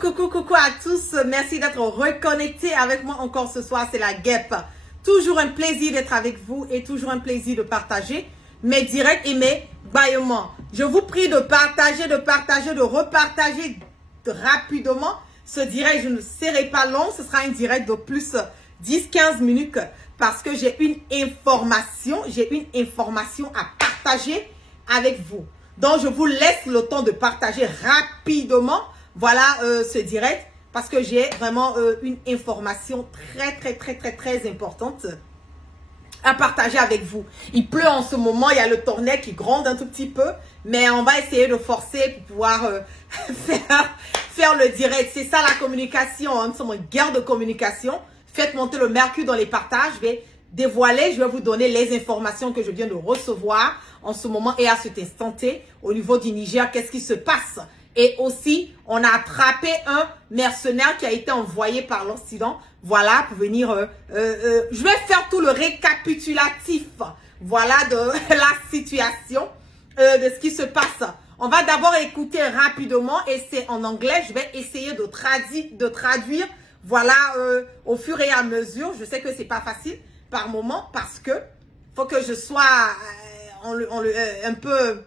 Coucou à tous. Merci d'être reconnectés avec moi encore ce soir. C'est la guêpe. Toujours un plaisir d'être avec vous et toujours un plaisir de partager mes directs et mes bâillements. Je vous prie de partager, de repartager rapidement. Ce direct, je ne serai pas long. Ce sera un direct de plus 10-15 minutes parce que j'ai une information à partager avec vous. Donc, je vous laisse le temps de partager rapidement, voilà, ce direct, parce que j'ai vraiment une information très importante à partager avec vous. Il pleut en ce moment, il y a le tournet qui gronde un tout petit peu, mais on va essayer de forcer pour pouvoir faire le direct. C'est ça la communication, hein. Nous sommes en guerre de communication. Faites monter le mercure dans les partages. Je vais dévoiler, je vais vous donner les informations que je viens de recevoir en ce moment et à cet instant T au niveau du Niger. Qu'est-ce qui se passe? Et aussi, on a attrapé un mercenaire qui a été envoyé par l'Occident. Voilà, pour venir... je vais faire tout le récapitulatif, voilà, de la situation, de ce qui se passe. On va d'abord écouter rapidement et c'est en anglais. Je vais essayer de traduire, voilà, au fur et à mesure. Je sais que c'est pas facile par moment parce que faut que je sois un peu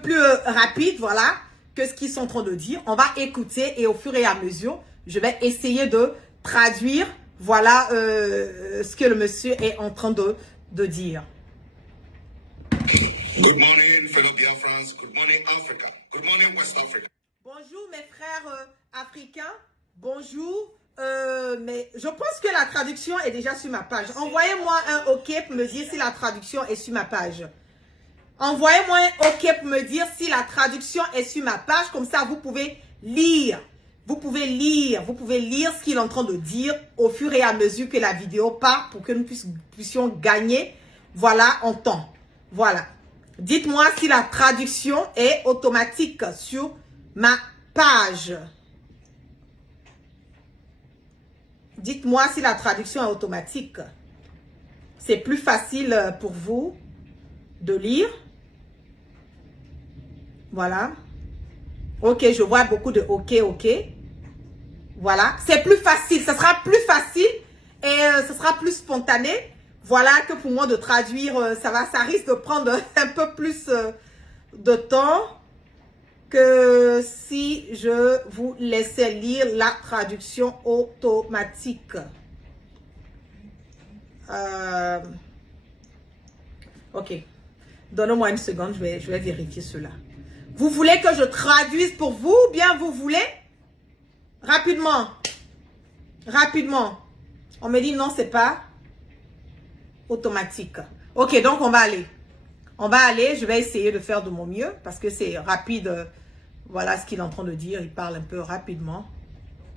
plus rapide, voilà, que ce qu'ils sont en train de dire. On va écouter et au fur et à mesure, je vais essayer de traduire, voilà, ce que le monsieur est en train de dire. Good morning, fellow Biafrans. Good morning, Africa. Good morning, West Africa. Bonjour, mes frères africains. Bonjour. Mais je pense que la traduction est déjà sur ma page. Envoyez-moi un OK pour me dire si la traduction est sur ma page. Envoyez-moi un OK pour me dire si la traduction est sur ma page. Comme ça, vous pouvez lire. Vous pouvez lire ce qu'il est en train de dire au fur et à mesure que la vidéo part pour que nous puissions gagner, voilà, en temps. Voilà. Dites-moi si la traduction est automatique sur ma page. Dites-moi si la traduction est automatique. C'est plus facile pour vous de lire. Voilà. Ok, je vois beaucoup de ok. Voilà. C'est plus facile. Ce sera plus facile et ce sera plus spontané. Voilà que pour moi de traduire, ça risque de prendre un peu plus de temps que si je vous laissais lire la traduction automatique. Ok. Donnez-moi une seconde, je vais vérifier cela. Vous voulez que je traduise pour vous ou bien vous voulez? Rapidement. On me dit non, c'est pas automatique. Ok, donc on va aller. Je vais essayer de faire de mon mieux parce que c'est rapide. Voilà ce qu'il est en train de dire. Il parle un peu rapidement.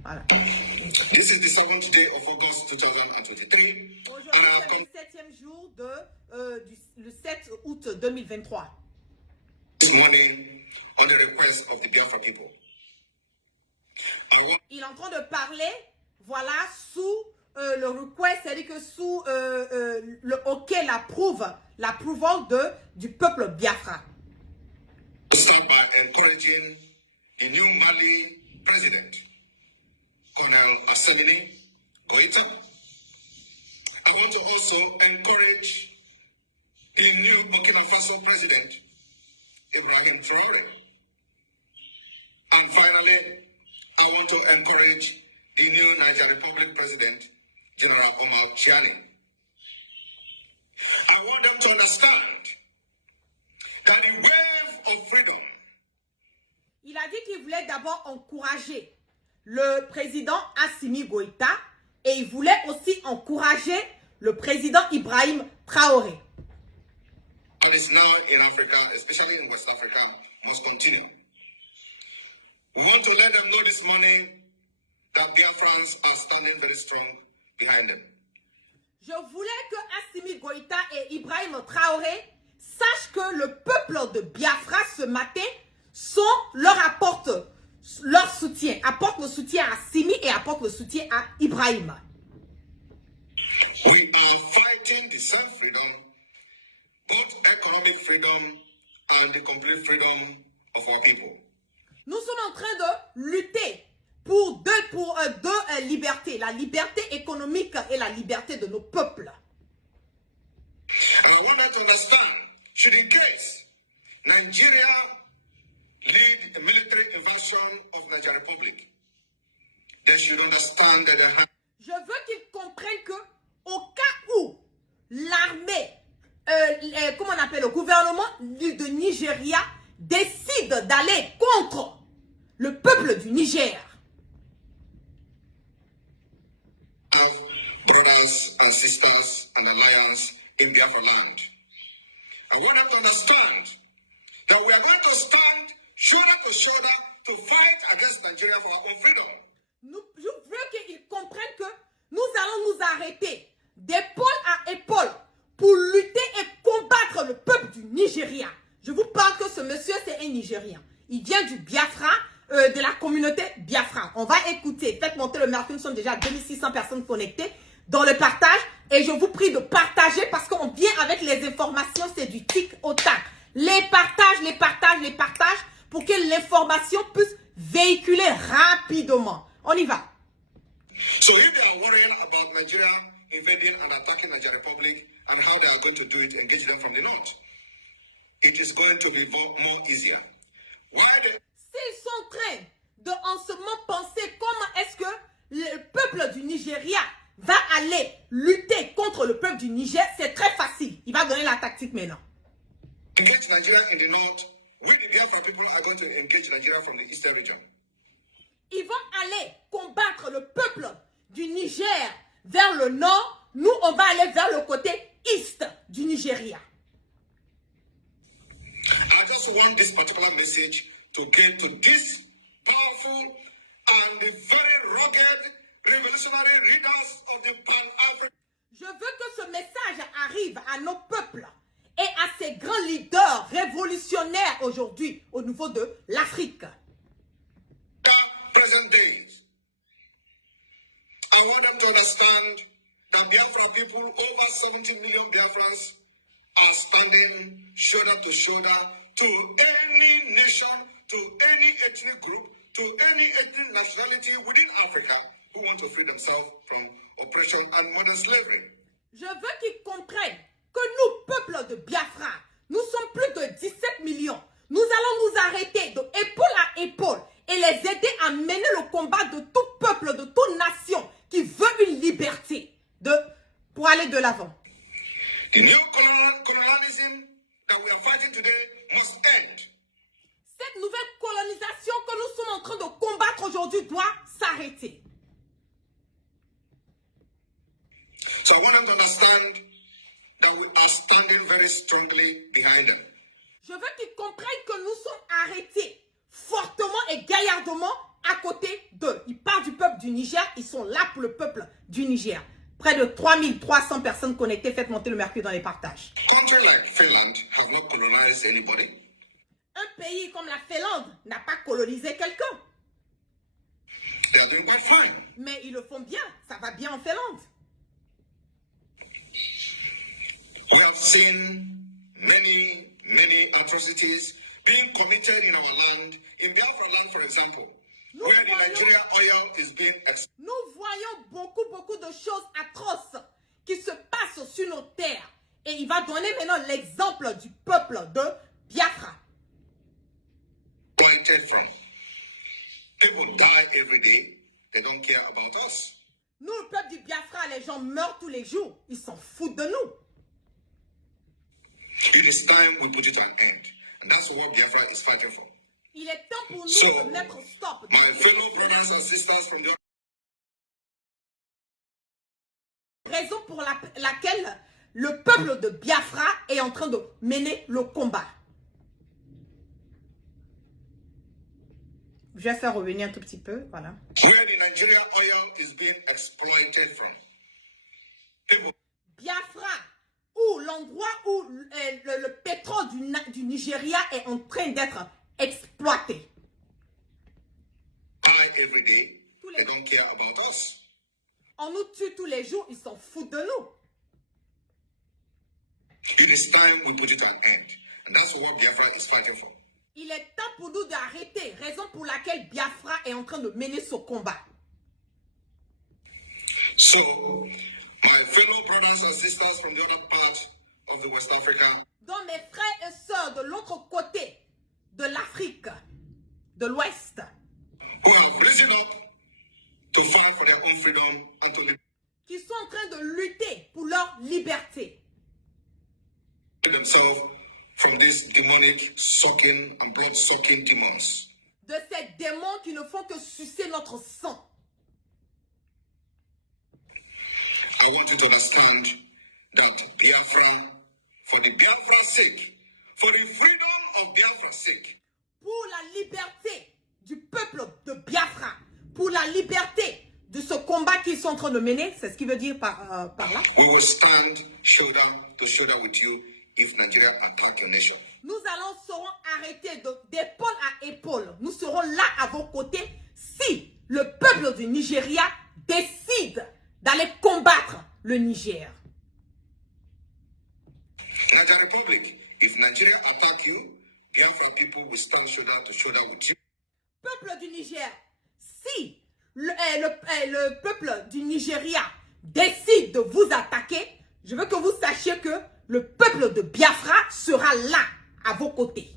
Voilà. This is the 7th day of August 2023. Aujourd'hui, c'est le 7e jour le 7 août 2023. This morning, on the request of the Biafra people. Il est en train de parler, voilà, sous le request, c'est-à-dire que sous le OK, l'approval du peuple Biafra. To start by encouraging the new Mali president, Colonel Assanini Goïta. I want to also encourage the new Burkina Faso president, Ibrahim Traoré. And finally, I want to encourage the new Niger Republic president, General Omar Chiani. I want them to understand that the wave of freedom. Il a dit qu'il voulait d'abord encourager le président Assimi Goïta et il voulait aussi encourager le président Ibrahim Traoré. That is now in Africa, especially in West Africa, must continue. We want to let them know this morning that Biafrans are standing very strong behind them. Je voulais que Assimi Goïta et Ibrahim Traoré sachent que le peuple de Biafra ce matin apporte leur soutien, apporte le soutien à Assimi et apporte le soutien à Ibrahim. We are fighting the self-freedom, both economic freedom and the complete freedom of our people. Nous sommes en train de lutter pour deux libertés, la liberté économique et la liberté de nos peuples. And I want them to understand, should in case Nigeria lead a military invasion of Nigeria Republic, they should understand that they have. Je veux qu'ils comprennent que au cas où l'armée, comment on appelle, le gouvernement de Nigeria décide d'aller contre le peuple du Niger, Have brothers and sisters and alliance in Biafra land. I want them to understand that we are going to stand shoulder to shoulder to fight against Nigeria for our own freedom. je veux qu'ils comprennent que nous allons nous arrêter d'épaule à épaule pour lutter et combattre le peuple du Nigeria. Je vous parle que ce monsieur, c'est un Nigérien. Il vient du Biafra, de la communauté Biafra. On va écouter. Faites monter le mercure. Nous sommes déjà 2600 personnes connectées dans le partage. Et je vous prie de partager parce qu'on vient avec les informations. C'est du tic au tac. Les partages pour que l'information puisse véhiculer rapidement. On y va. So if they are worrying about Nigeria invading and attacking Nigeria Republic and how they are going to do it, engage them from the north, it is going to be more easier. Why the S'ils sont en train de en ce moment penser comment est-ce que le peuple du Nigeria va aller lutter contre le peuple du Niger, c'est très facile. Il va donner la tactique maintenant. engage Nigeria in the north, we the Biafra people are going to engage Nigeria from the eastern region. Ils vont aller combattre le peuple du Niger vers le nord. Nous, on va aller vers le côté est du Nigeria. I just want this particular message to get to this powerful and very rugged revolutionary leaders of the Pan-African. Je veux que ce message arrive à nos peuples et à ces grands leaders révolutionnaires aujourd'hui au niveau de l'Afrique. Present days. I want them to understand that Biafra people, over 70 million Biafrans, are standing shoulder to shoulder to any nation, to any ethnic group, to any ethnic nationality within Africa who want to free themselves from oppression and modern slavery. Je veux qu'ils comprennent que nous, peuple de Biafra, nous sommes plus de 17 millions. Nous allons nous arrêter de épaule à épaule et les aider à mener le combat de tout peuple, de toute nation qui veut une liberté pour aller de l'avant. The new colonialism that we are fighting today must end. Cette nouvelle colonisation que nous sommes en train de combattre aujourd'hui doit s'arrêter. So I want them to understand that we are standing very strongly behind them. Je veux qu'ils comprennent que nous sommes arrêtés fortement et gaillardement à côté d'eux. Ils parlent du peuple du Niger, ils sont là pour le peuple du Niger. Près de 3300 personnes connectées. Faites monter le mercure dans les partages. Country like Finland has not colonized anybody. Un pays comme la Finlande n'a pas colonisé quelqu'un. They are doing quite fine. Mais ils le font bien. Ça va bien en Finlande. We have seen many atrocities being committed in our land. In Biafra land, for example, where the Nigeria oil is being exported. Nous voyons beaucoup de choses atroces qui se passent sur nos terres. Et il va donner maintenant l'exemple du peuple de Biafra. From. People die every day. They don't care about us. Nous, le peuple du Biafra, les gens meurent tous les jours. Ils s'en foutent de nous. It is time we put it an end. And that's what Biafra is fighting for. Il est temps pour nous de mettre stop. My fellow brothers and sisters from the Raison pour laquelle le peuple de Biafra est en train de mener le combat. Je vais faire revenir un tout petit peu, voilà. Where the Nigeria oil is being exploited from. People. Biafra, où l'endroit où le pétrole du Nigeria est en train d'être exploité. Die every day. They don't care about us. On nous tue tous les jours, ils s'en foutent de nous. It is time we put it an end. And that's what Biafra is fighting for. Il est temps pour nous d'arrêter. Raison pour laquelle Biafra est en train de mener ce combat. So, my fellow brothers and sisters from the other part of the West Africa, Donc mes frères et sœurs de l'autre côté de l'Afrique, de l'Ouest, who have risen up to fight for their own freedom and to liberate qui sont en train de lutter pour leur liberté, themselves from these demonic sucking and blood sucking demons. de ces démons qui ne font que sucer notre sang. I want you to understand that Biafra, for the Biafra's sake, for the freedom of Biafra's sake, Pour la liberté du peuple de Biafra, pour la liberté de ce combat qu'ils sont en train de mener, c'est ce qu'il veut dire par là. we will stand shoulder to shoulder with you if Nigeria attack your nation. Nous serons arrêtés d'épaule à épaule. Nous serons là à vos côtés si le peuple du Nigeria décide d'aller combattre le Niger. Nigeria Republic, if Nigeria attack you, Biafra people will stand shoulder to shoulder with you. Peuple du Niger, si le peuple du Nigeria décide de vous attaquer, je veux que vous sachiez que le peuple de Biafra sera là à vos côtés.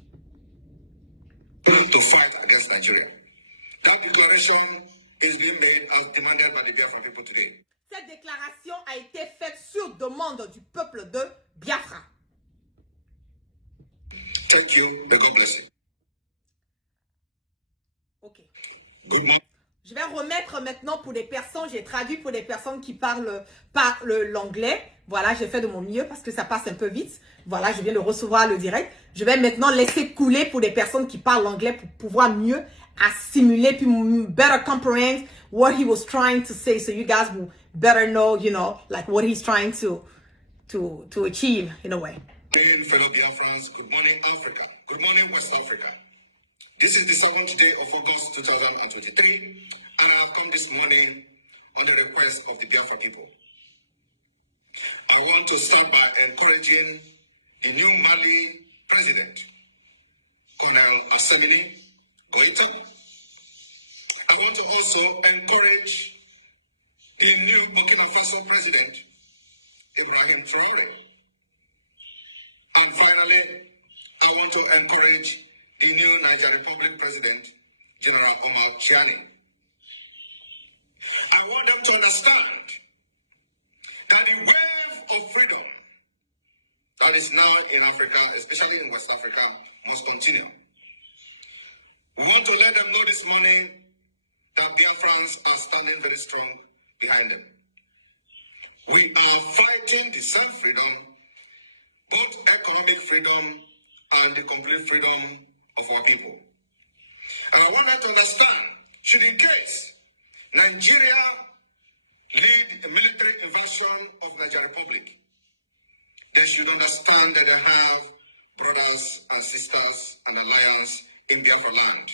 To fight against Nigeria. That declaration is being made as demanded by the Biafra people today. Cette déclaration a été faite sur demande du peuple de Biafra. Thank you. May God bless you. Ok. Good morning. Je vais remettre maintenant pour les personnes, j'ai traduit pour les personnes qui parlent l'anglais. Voilà, j'ai fait de mon mieux parce que ça passe un peu vite. Voilà, je viens de recevoir le direct. Je vais maintenant laisser couler pour les personnes qui parlent l'anglais pour pouvoir mieux assimiler, puis better comprehend what he was trying to say. So you guys will better know, you know, like what he's trying to achieve in a way. Good morning, fellow Biafrans. Good morning, Africa. Good morning, West Africa. This is the 7th day of August 2023, and I have come this morning on the request of the Biafra people. I want to start by encouraging the new Mali president, Colonel Assamini Goita. I want to also encourage the new Burkina Faso president, Ibrahim Traore. And finally, I want to encourage the new Niger Republic President, General Omar Chiani. I want them to understand that the wave of freedom that is now in Africa, especially in West Africa, must continue. We want to let them know this morning that Biafrans are standing very strong behind them. We are fighting the same freedom, both economic freedom and the complete freedom of our people. And I want them to understand, should in case Nigeria lead a military invasion of Niger Republic, they should understand that they have brothers and sisters and alliance in Biafra land.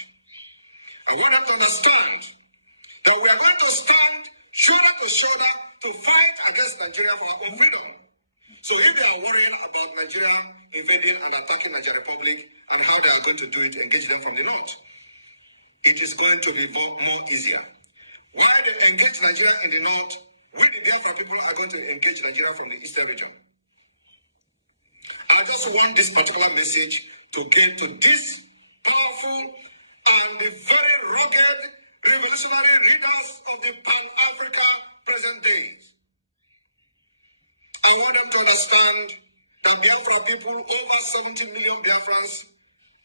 I want them to understand that we are going to stand shoulder to shoulder to fight against Nigeria for our own freedom. So if they are worrying about Nigeria invading and attacking Niger Republic and how they are going to do it, engage them from the north, it is going to be more easier. While they engage Nigeria in the north, we the Biafra people are going to engage Nigeria from the eastern region. I just want this particular message to get to this powerful and the very rugged revolutionary leaders of the Pan-Africa present days. I want them to understand that Biafra people, over 70 million Biafrans,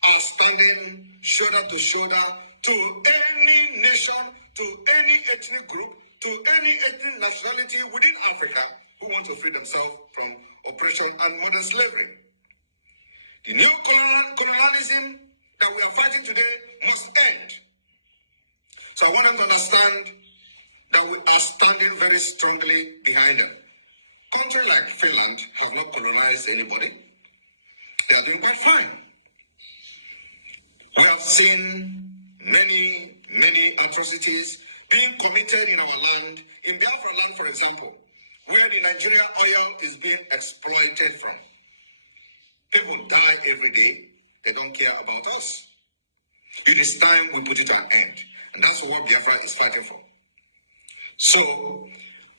are standing shoulder to shoulder to any nation, to any ethnic group, to any ethnic nationality within Africa who want to free themselves from oppression and modern slavery. The new colonialism that we are fighting today must end. So I want them to understand that we are standing very strongly behind them. Countries like Finland have not colonized anybody. They are doing quite fine. We have seen many atrocities being committed in our land, in Biafra land, for example, where the Nigerian oil is being exploited from. People die every day. They don't care about us. It is time we put it an end. And that's what Biafra is fighting for. So,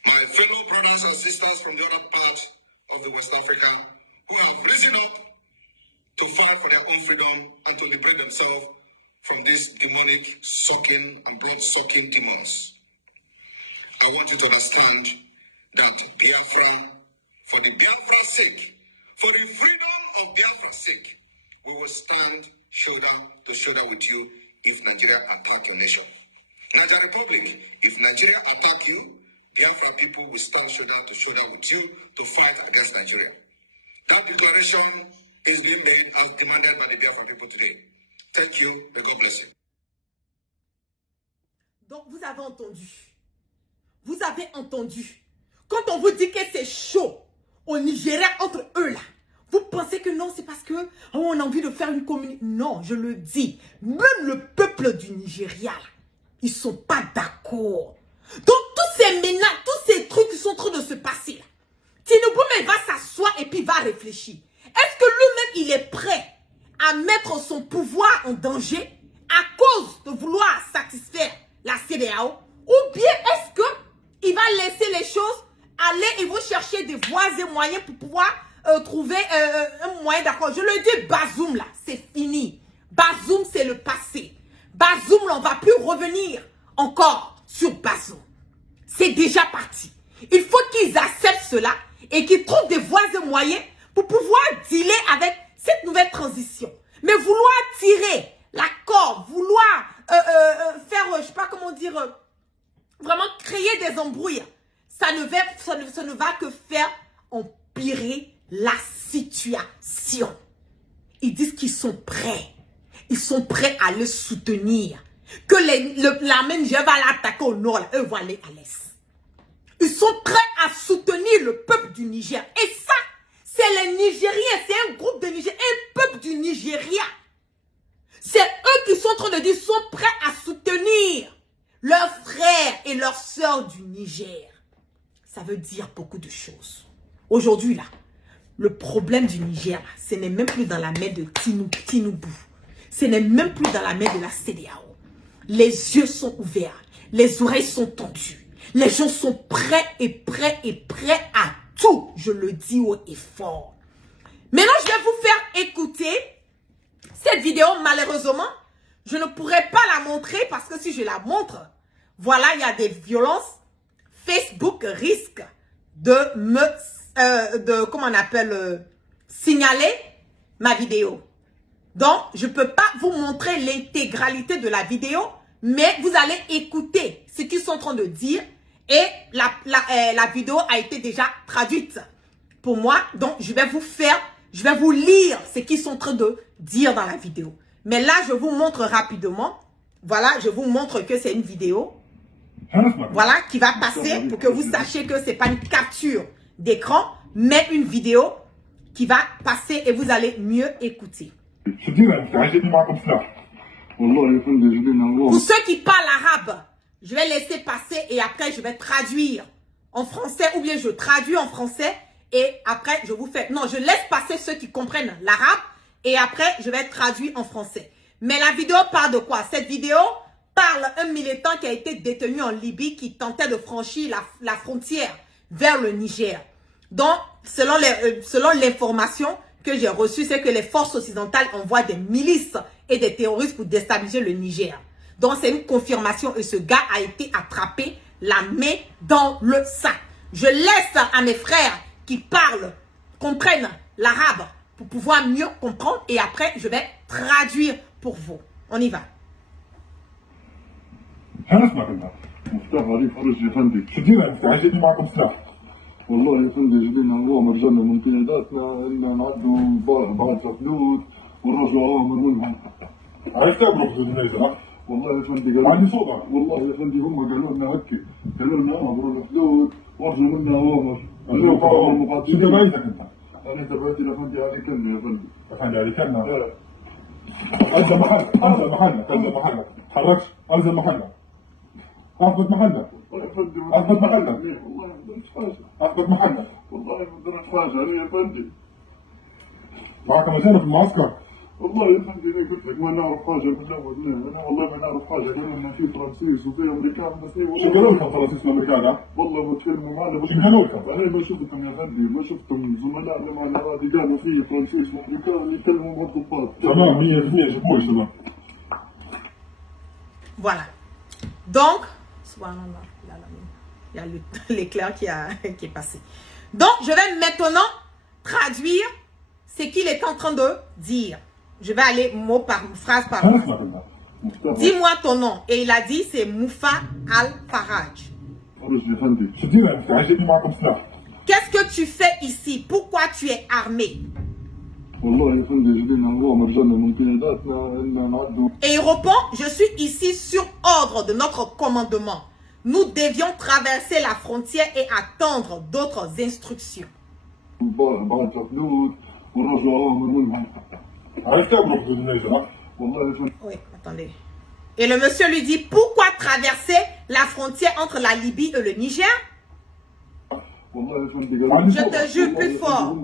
my fellow brothers and sisters from the other part of the West Africa who have risen up to fight for their own freedom and to liberate themselves from these demonic sucking and blood-sucking demons, I want you to understand that Biafra, for the Biafra's sake, for the freedom of Biafra's sake, we will stand shoulder to shoulder with you if Nigeria attack your nation. Nigeria Republic, if Nigeria attack you, Biafra people will stand shoulder to shoulder with you to fight against Nigeria. That declaration is being made as demanded by the Biafra people today. Thank you. May God bless you. Donc, vous avez entendu. Vous avez entendu. Quand on vous dit que c'est chaud au Nigeria entre eux là, vous pensez que non, c'est parce que on a envie de faire une communauté. Non, je le dis. Même le peuple du Nigeria, là, ils ne sont pas d'accord. Donc, tous ces ménages, tous ces trucs qui sont en train de se passer là, Tinubu il va s'asseoir et puis il va réfléchir. Est-ce que lui-même, il est prêt à mettre son pouvoir en danger à cause de vouloir satisfaire la CEDEAO? Ou bien est-ce qu'il va laisser les choses aller et vous chercher des voies et moyens pour pouvoir trouver un moyen d'accord? Je le dis, Bazoum là, c'est fini. Bazoum, c'est le passé. Bazoum, là, on ne va plus revenir encore sur Bazoum. C'est déjà parti. Il faut qu'ils acceptent cela et qu'ils trouvent des voies et moyens pour pouvoir dealer avec cette nouvelle transition. Mais vouloir tirer la corde, vouloir faire, je ne sais pas comment dire, vraiment créer des embrouilles, ça ne va que faire empirer la situation. Ils disent qu'ils sont prêts. Ils sont prêts à le soutenir. Que l'armée nigérienne va l'attaquer au nord, là, eux vont aller à l'est. Ils sont prêts à soutenir le peuple du Niger. Et ça, c'est les Nigériens, c'est un groupe de Nigériens, un peuple du Nigeria. C'est eux qui sont en train de dire, sont prêts à soutenir leurs frères et leurs sœurs du Niger. Ça veut dire beaucoup de choses. Aujourd'hui, là, le problème du Niger, là, ce n'est même plus dans la main de Tinubu. Ce n'est même plus dans la main de la CEDEAO. Les yeux sont ouverts, les oreilles sont tendues. Les gens sont prêts à tout. Je le dis haut et fort. Maintenant, je vais vous faire écouter cette vidéo. Malheureusement, je ne pourrais pas la montrer parce que si je la montre, voilà, il y a des violences. Facebook risque de me, comment on appelle, signaler ma vidéo. Donc, je ne peux pas vous montrer l'intégralité de la vidéo, mais vous allez écouter ce qu'ils sont en train de dire. Et la vidéo a été déjà traduite pour moi. Donc, je vais vous lire ce qu'ils sont en train de dire dans la vidéo. Mais là, je vous montre rapidement. Voilà, je vous montre que c'est une vidéo. Voilà, qui va passer pour que vous sachiez que ce n'est pas une capture d'écran, mais une vidéo qui va passer et vous allez mieux écouter. Pour ceux qui parlent arabe, je vais laisser passer et après je vais traduire en français ou bien je traduis en français et après je vous fais... Non, je laisse passer ceux qui comprennent l'arabe et après je vais traduire en français. Mais la vidéo parle de quoi? Cette vidéo parle d'un militant qui a été détenu en Libye qui tentait de franchir la frontière vers le Niger. Donc, selon l'information que j'ai reçue, c'est que les forces occidentales envoient des milices et des terroristes pour déstabiliser le Niger. Donc, c'est une confirmation et ce gars a été attrapé la main dans le sac. Je laisse à mes frères qui parlent, comprennent l'arabe pour pouvoir mieux comprendre et après, je vais traduire pour vous. On y va. مفتاح غريب خرج يا فندي. شو دينا مفتاح؟ جايين معكم سلاح. والله يا فندي جبنا اليوم رجعنا من قياداتنا إنا نعدوا بعض فلوس والرجل أوامر منهم. عرفت أبرك الناس والله يا فندي قالوا عندي صوتك. والله يا فندي هم قالوا لنا هكي قالوا لنا أمروا الفلوس ورجوا منا أوامر. اليوم قالوا المقاتلين. شو تبعيتك أنت؟ أنا تبعيتي يا فندي علي كلمة يا فندي. يا فندي علي كلمة. أنزل محلك أنزل محلك أنزل محلك تحركش أنزل محلك. اثبت محلك. اثبت محلك. والله ما درت حاجه. اثبت محلك. والله ما درت حاجه انا يا فندي. معك مجال في المعسكر. والله يا فندي انا قلت لك ما نعرف حاجه بالله انا والله ما نعرف حاجه قالوا لنا في فرنسيس وفي امريكان بس شو قالوا لكم فرنسيس وامريكان؟ والله بتكلموا معنا شو قالوا لكم؟ انا ما شفتهم يا فندي ما شفتهم زملائنا معنا هذه قالوا في فرنسيس وامريكان يكلموا مع الضباط تمام 100% شوفوا تمام. Voilà. Donc, subhanallah, il y a l'éclair qui est passé. Donc, je vais maintenant traduire ce qu'il est en train de dire. Je vais aller mot par phrase par mot. Dis-moi ton nom. Et il a dit, c'est Moufa Al-Faraj. Qu'est-ce que tu fais ici? Pourquoi tu es armé? Et il répond, je suis ici sur ordre de notre commandement. Nous devions traverser la frontière et attendre d'autres instructions. Oui, attendez. Et le monsieur lui dit, pourquoi traverser la frontière entre la Libye et le Niger? Je te jure plus fort.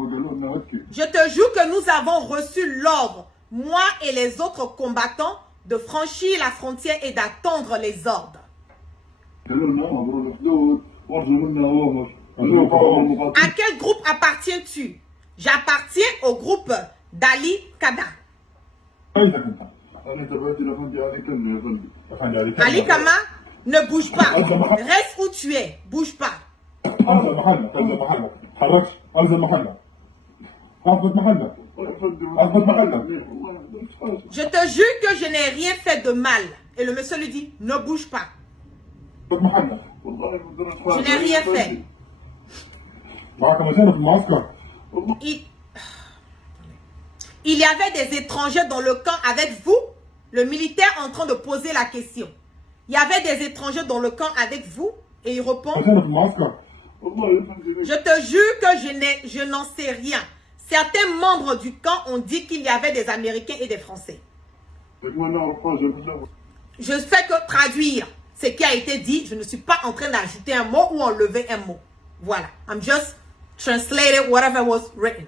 Je te jure que nous avons reçu l'ordre, moi et les autres combattants, de franchir la frontière et d'attendre les ordres. À quel groupe appartiens-tu? J'appartiens au groupe d'Ali Kada. Ali Kama, ne bouge pas. Reste où tu es. Bouge pas. Je te jure que je n'ai rien fait de mal. Et le monsieur lui dit, ne bouge pas. Je n'ai rien fait. Il y avait des étrangers dans le camp avec vous? Le militaire en train de poser la question. Il y avait des étrangers dans le camp avec vous? Et il répond, je te jure que je n'en sais rien. Certains membres du camp ont dit qu'il y avait des Américains et des Français. Je fais que traduire ce qui a été dit. Je ne suis pas en train d'ajouter un mot ou enlever un mot. Voilà. I'm just translating whatever was written.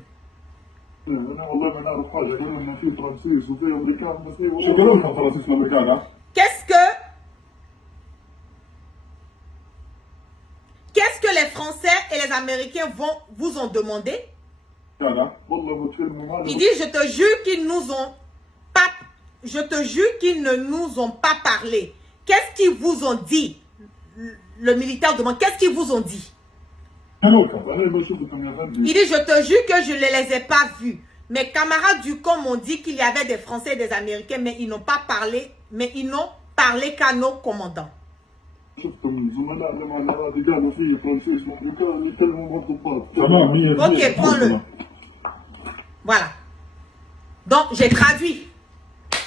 Qu'est-ce que les Français et les Américains vous ont demandé? Il dit, je te jure qu'ils ne nous ont pas parlé. Qu'est-ce qu'ils vous ont dit? Le militaire demande, qu'est-ce qu'ils vous ont dit? Il dit, je te jure que je ne les ai pas vus. Mes camarades du camp m'ont dit qu'il y avait des Français et des Américains, mais ils n'ont pas parlé, qu'à nos commandants. Ok, prends-le. Voilà. Donc, j'ai traduit.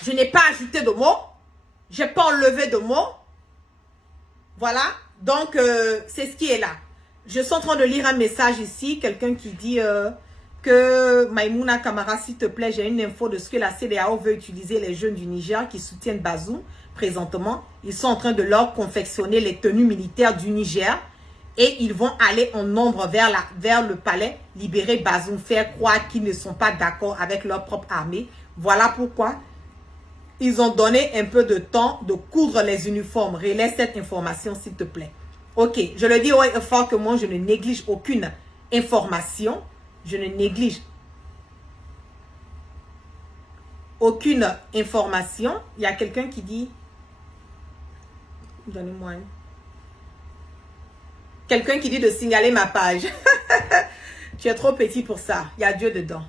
Je n'ai pas ajouté de mots. Je n'ai pas enlevé de mots. Voilà. Donc, c'est ce qui est là. Je suis en train de lire un message ici. Quelqu'un qui dit que Maïmouna Kamara, s'il te plaît, j'ai une info de ce que la CEDEAO veut utiliser les jeunes du Niger qui soutiennent Bazoum présentement. Ils sont en train de leur confectionner les tenues militaires du Niger et ils vont aller en nombre vers le palais, libérer Bazoum, faire croire qu'ils ne sont pas d'accord avec leur propre armée. Voilà pourquoi ils ont donné un peu de temps de coudre les uniformes. Relaie cette information, s'il te plaît. Ok, je le dis haut et fort que moi, je ne néglige aucune information. Je ne néglige aucune information. Il y a quelqu'un qui dit... Donnez-moi un. Quelqu'un qui dit de signaler ma page. Tu es trop petit pour ça. Il y a Dieu dedans.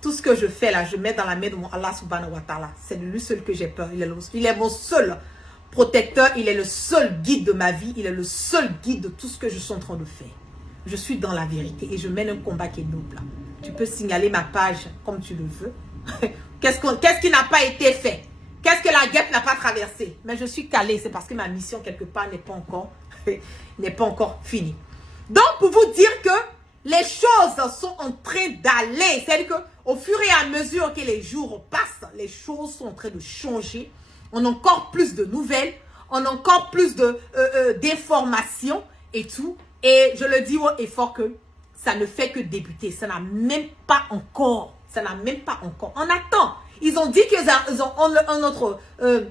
Tout ce que je fais là, je mets dans la main de mon Allah subhanahu wa ta'ala. C'est de lui seul que j'ai peur. Il est mon seul protecteur. Il est le seul guide de ma vie. Il est le seul guide de tout ce que je suis en train de faire. Je suis dans la vérité et je mène un combat qui est noble. Tu peux signaler ma page comme tu le veux. Qu'est-ce qui n'a pas été fait? Qu'est-ce que la guêpe n'a pas traversé? Mais je suis calée. C'est parce que ma mission quelque part n'est pas encore finie. Donc, pour vous dire que les choses sont en train d'aller. C'est-à-dire qu'au fur et à mesure que les jours passent, les choses sont en train de changer. On a encore plus de nouvelles. On a encore plus d'informations et tout. Et je le dis haut et fort que ça ne fait que débuter. Ça n'a même pas encore. Ça n'a même pas encore. On attend. Ils ont dit qu'ils ont un autre, je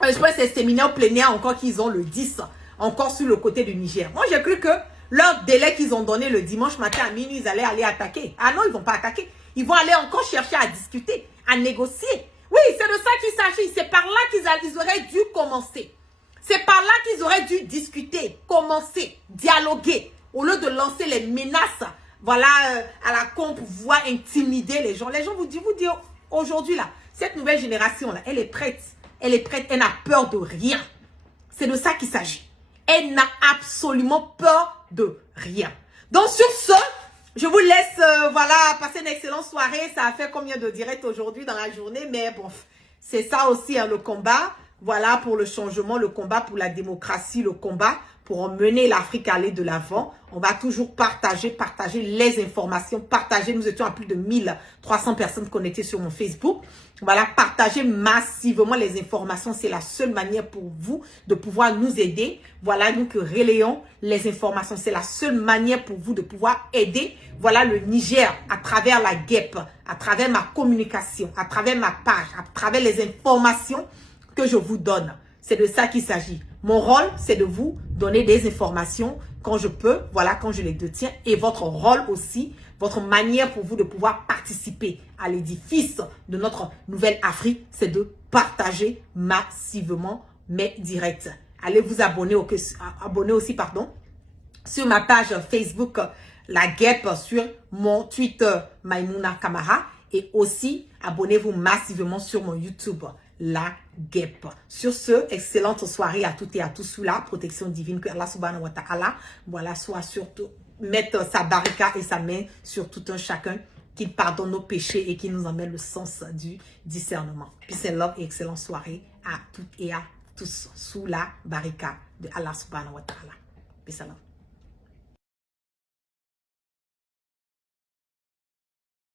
pense que c'est séminaire plénière encore qu'ils ont le 10, encore sur le côté du Niger. Moi, j'ai cru que leur délai qu'ils ont donné le dimanche matin à minuit, ils allaient aller attaquer. Ah non, ils vont pas attaquer. Ils vont aller encore chercher à discuter, à négocier. Oui, c'est de ça qu'il s'agit. C'est par là qu'ils auraient dû commencer. C'est par là qu'ils auraient dû discuter, commencer, dialoguer. Au lieu de lancer les menaces, voilà, à la con pour pouvoir intimider les gens. Les gens vous disent aujourd'hui là, cette nouvelle génération là, elle est prête. Elle est prête, elle n'a peur de rien. C'est de ça qu'il s'agit. Elle n'a absolument peur de rien. Donc sur ce, je vous laisse, voilà, passer une excellente soirée. Ça a fait combien de directs aujourd'hui dans la journée? Mais bon, c'est ça aussi, hein, le combat. Voilà, pour le changement, le combat pour la démocratie, le combat pour emmener l'Afrique à aller de l'avant. On va toujours partager les informations, partager. Nous étions à plus de 1300 personnes connectées sur mon Facebook. Voilà, partagez massivement les informations. C'est la seule manière pour vous de pouvoir nous aider. Voilà, nous que relayons les informations. C'est la seule manière pour vous de pouvoir aider. Voilà le Niger à travers la guêpe, à travers ma communication, à travers ma page, à travers les informations que je vous donne. C'est de ça qu'il s'agit. Mon rôle, c'est de vous donner des informations quand je peux, voilà, quand je les détiens. Et votre rôle aussi, votre manière pour vous de pouvoir participer à l'édifice de notre nouvelle Afrique, c'est de partager massivement mes directs. Allez vous abonner, aussi, sur ma page Facebook, La Guêpe, sur mon Twitter, Maïmouna Kamara. Et aussi, abonnez-vous massivement sur mon YouTube, La Guêpe. Sur ce, excellente soirée à toutes et à tous sous la protection divine que Allah subhanahu wa ta'ala, voilà, soit surtout mettre sa baraka et sa main sur tout un chacun, qu'il pardonne nos péchés et qu'il nous emmène le sens du discernement. Peace and love et excellente soirée à toutes et à tous sous la baraka de Allah subhanahu wa ta'ala. Peace and love.